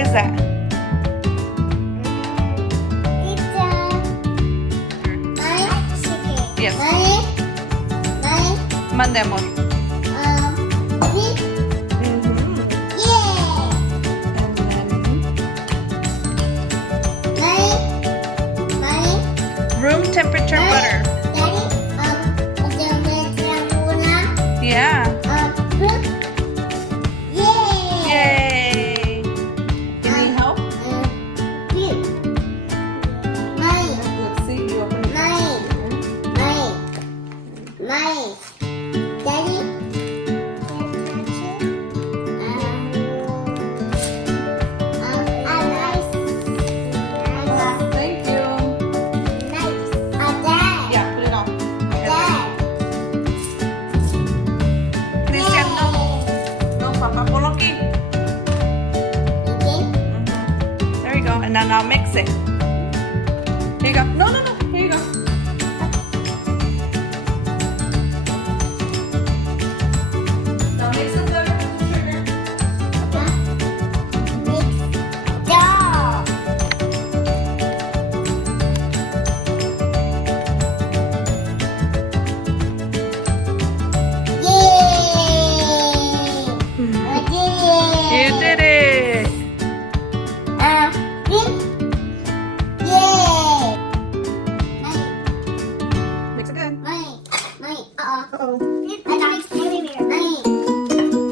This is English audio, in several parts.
is that? It's chicken. Yes. Money. Mande, amor. Meat. Yeah. Money. Room temperature butter. Daddy, Yeah. fruit. Yeah. Yay. You need help? Fruit. Money. Let's see. You open it. Money. Daddy. Thank you. Yeah, put it on. Christian, no. No, Papa, ponlo aquí. There you go. And now mix it. Here you go. No. Here you go. Now mix the butter with the sugar. You did it. Mix it good.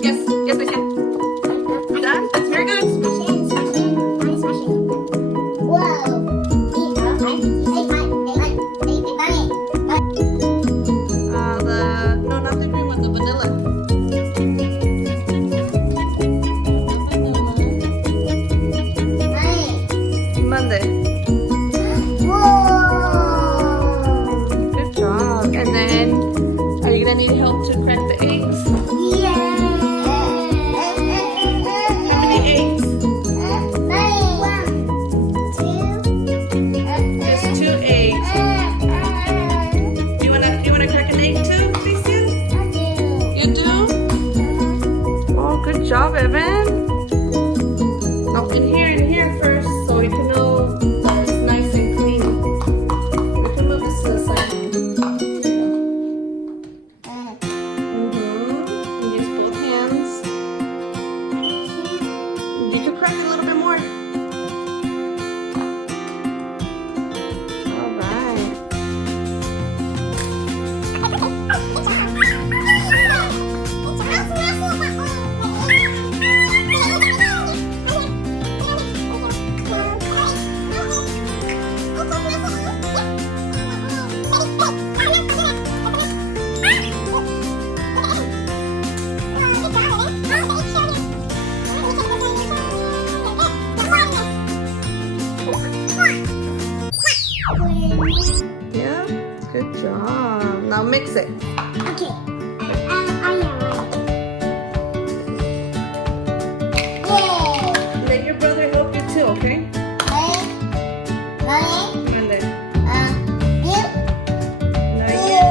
Yes, Christian. You done? Very good. No, not the green one, the vanilla. Monday. Good job. And then, are you gonna need help to crack the eggs? How many eggs? Just 2 eggs. Do you wanna crack an egg too, Christian? You do? Oh, good job, Evan. Oh, in here first, so we can know that it's nice and clean. We can move this to the side. Use both hands. You can crack it a little bit more. All right. Yeah, good job. Now mix it. Okay. Let your brother help you too, okay? And then, not yet.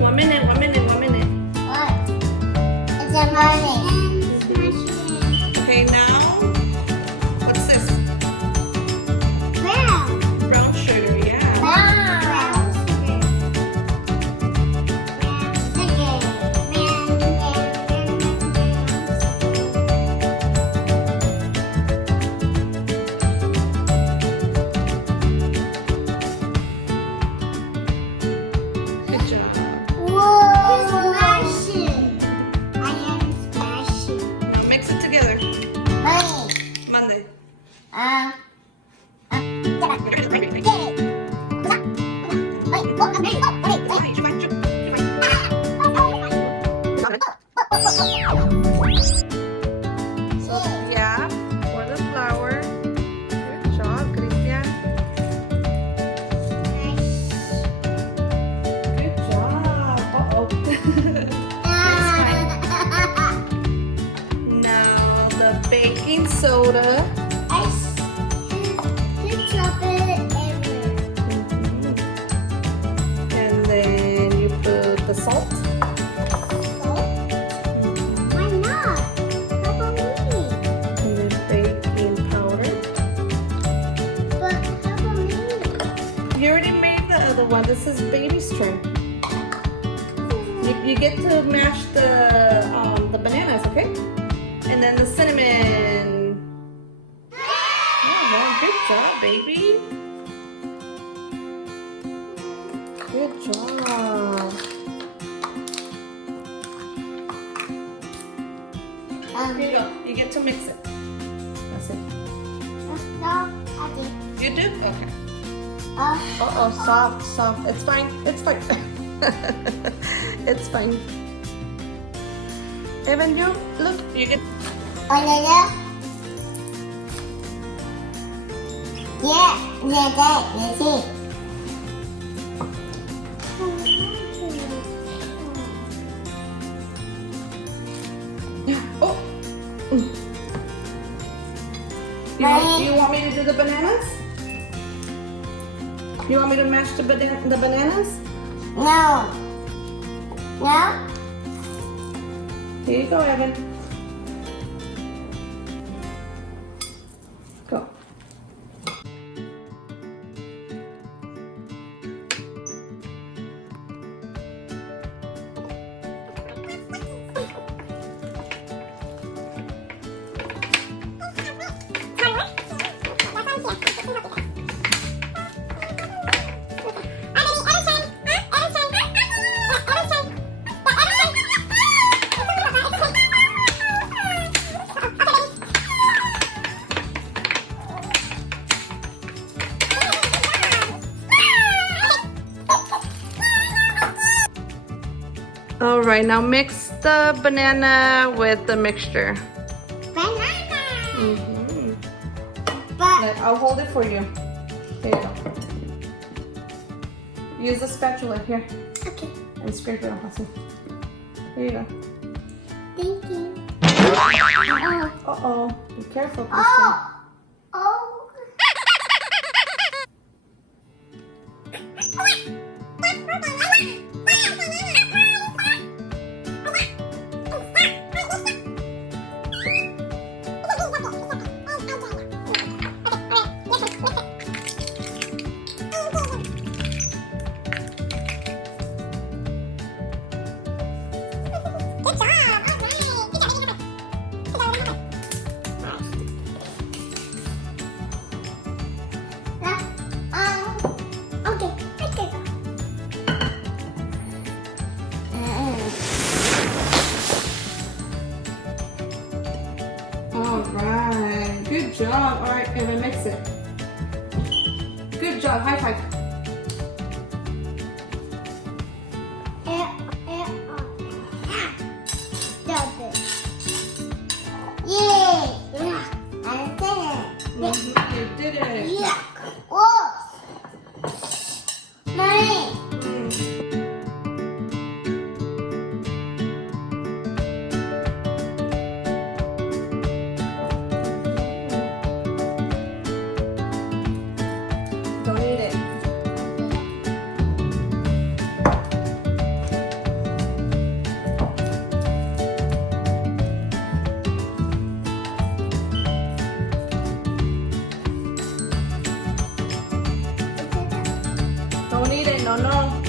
1 minute. Okay, now, what's this? Brown sugar, yeah. You already made the other one. This is baby's turn. You get to mash the bananas, okay? And then the cinnamon. Oh, well, good job, baby. Good job. Here you go. You get to mix it. That's it. No, I did. You do? Okay. Uh-oh, soft. It's fine. It's fine. It's fine. Evan, you look. You get. Another. Yeah, let's see. Oh. You want me to do the bananas? You want me to mash the bananas? No. No? Here you go, Evan. Go. All right, now mix the banana with the mixture. Banana. Mm-hmm. But I'll hold it for you. Here you go. Use the spatula here okay. and scrape it off. Así. Here you go. Thank you. Uh-oh. Be careful, Kristen. Oh. Alright, good job. Alright, Evan, mix it. Good job, high five. Yay! I did it. You did it. Yeah. Oh. Mommy. Don't eat it. Don't eat it, no.